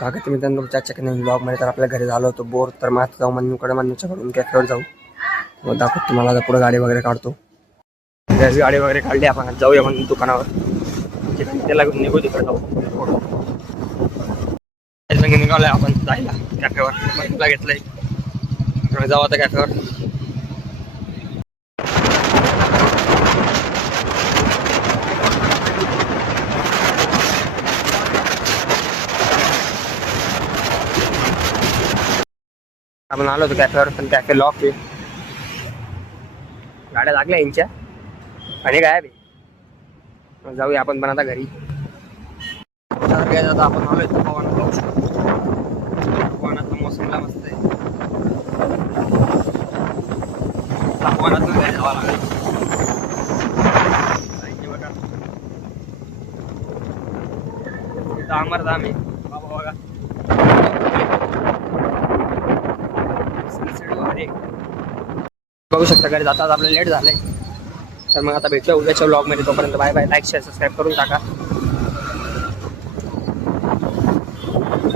स्वागत आहे मित्रांनो तुमच्या आजच्या नवीन ब्लॉगमध्ये. तर आपल्या घरी झालो होतो बोर, तर मग आता जाऊ मन्नूकडे, मन्नूच्याकडून कॅफेवर जाऊ. मग दाखवतो तुम्हाला. आता पुढे गाडी वगैरे काढतो. गॅस गाडी वगैरे काढली आपण. जाऊया म्हणून दुकानावर, त्याला निघू तिकडे जाऊ. निघालोय आपण जायला कॅफेवर. मन्नूला घेतलंय, जाऊ आता कॅफेवर. आपण आलो होतो कॅफेवर, पण कॅफे लॉक आहे. गाड्या लागल्या यांच्या आणि काय बी. जाऊया आपण पण आता घरी. आता आपण आलोय पवनात जाऊ शकतो. पवनातला मोसमला मस्त आहे. पवनातून काय जावं लागेल. बघा अमरधाम आहे बाबा. बघा बघू शकता. घरी जातात आपल्याला लेट झालंय. तर मग आता भेटूया उद्याच्या व्लॉगमध्ये. तोपर्यंत bye bye. Like share subscribe करून टाका.